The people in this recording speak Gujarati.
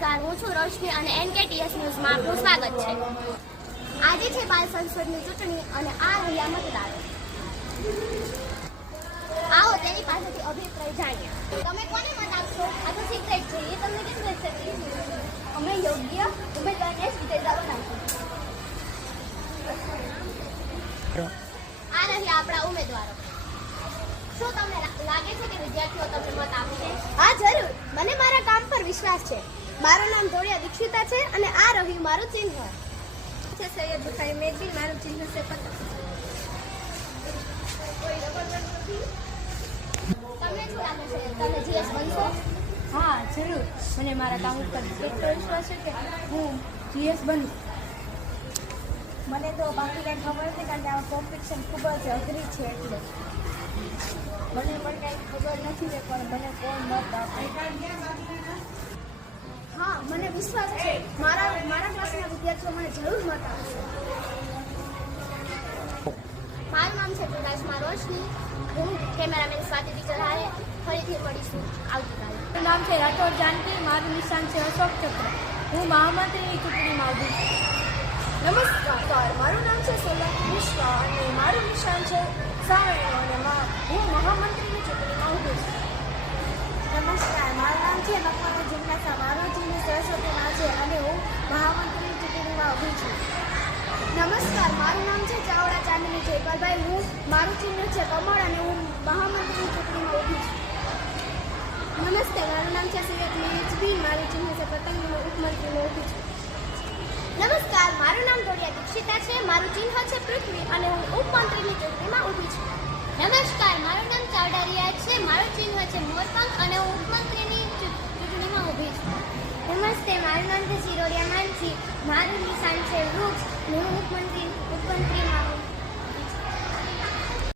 નમસ્કાર, હું છું રોશની અને NKTS ન્યૂઝમાં આપનું સ્વાગત છે. આજે છે બાલ સંસદની ચૂંટણી અને આ રહ્યા મતદારો. આવો તેની પાસેથી અભિપ્રાય જાણીએ. તમે કોને મત આપશો? આ તો સિક્રેટ છે, એ તમને કેમ રહેશે? અમે યોગ્ય ઉમેદવારને જ વિજેતા બનાવશું. આ રહ્યા આપણા ઉમેદવારો. શું તમને લાગે છે કે વિદ્યાર્થીઓ તમને મત આપશે? હા, જરૂર. મને મારા કામ પર વિશ્વાસ છે. મારું નામ ધોળિયા દીક્ષિતા છે અને આ રહ્યું મારું ચિહ્ન છે સૈયદ બુખારી મેઘી. મારું ચિહ્ન છે પતંગ. તમને શું લાગે છે, તમે જીએસ બનશો? હા, જરૂર. મને મારા કામ ઉપર એટલો વિશ્વાસ છે કે હું જીએસ બનું. મને તો બાકી કંઈ ખબર નથી, કારણ કે આ કોમ્પિટિશન ખૂબ જ અઘરી છે. એટલે મને પણ કંઈ ખબર નથી ને, પણ મને કોણ મત આપે. હા, મને વિશ્વાસ છે મારા ક્લાસના વિદ્યાર્થીઓ મને જરૂર મત આપશે. મારું નામ છે પ્રકાશમાં રોશની. હું કેમેરામેન સ્વાતિ ટીચર હારે ફરીથી મળીશું આવતીકાલે. મારું નામ છે રાઠોડ જાનકી. મારું નિશાન છે અશોક ચક્ર. હું મહામંત્રીની ચૂંટણીમાં ઊભી છું. નમસ્કાર, મારું નામ છે સોલંકી મિશ્રા અને મારું નિશાન છે સાવરણો અને હું મહામંત્રીની ચૂંટણીમાં ઊભી છું. નમસ્કાર, મારું નામ છે મકવાણા જિજ્ઞાસા. મારું ચિહ્ન સરસ્વતીમાં છે અને હું મહામંત્રીની ચૂંટણીમાં ઊભી છું. નમસ્કાર, મારું નામ છે ચાવડા ચાંદની જયપાલભાઈ. મારું ચિહ્ન છે કમળ અને હું મહામંત્રીની ચૂંટણીમાં ઊભી છું. નમસ્તે, મારું નામ છે સિવેત મિલિચબી. મારું ચિહ્ન છે પતંગ. હું ઉપમંત્રીમાં ઊભી છું. નમસ્કાર, મારું નામ ધોળિયા દીક્ષિતા છે. મારું ચિહ્ન છે પૃથ્વી અને હું ઉપમંત્રીની ચૂંટણીમાં ઊભી છું. નમસ્કાર, મારું નામ ચાવડા રિયાજ છે. મારું ચિહ્ન છે મોરપંખ અને હું ઉપમંત્રીની ચૂંટણીમાં ઊભી છું. નમસ્તે, મારું નામ છે સિરોડિયા માનસી. મારું નિશાન છે વૃક્ષ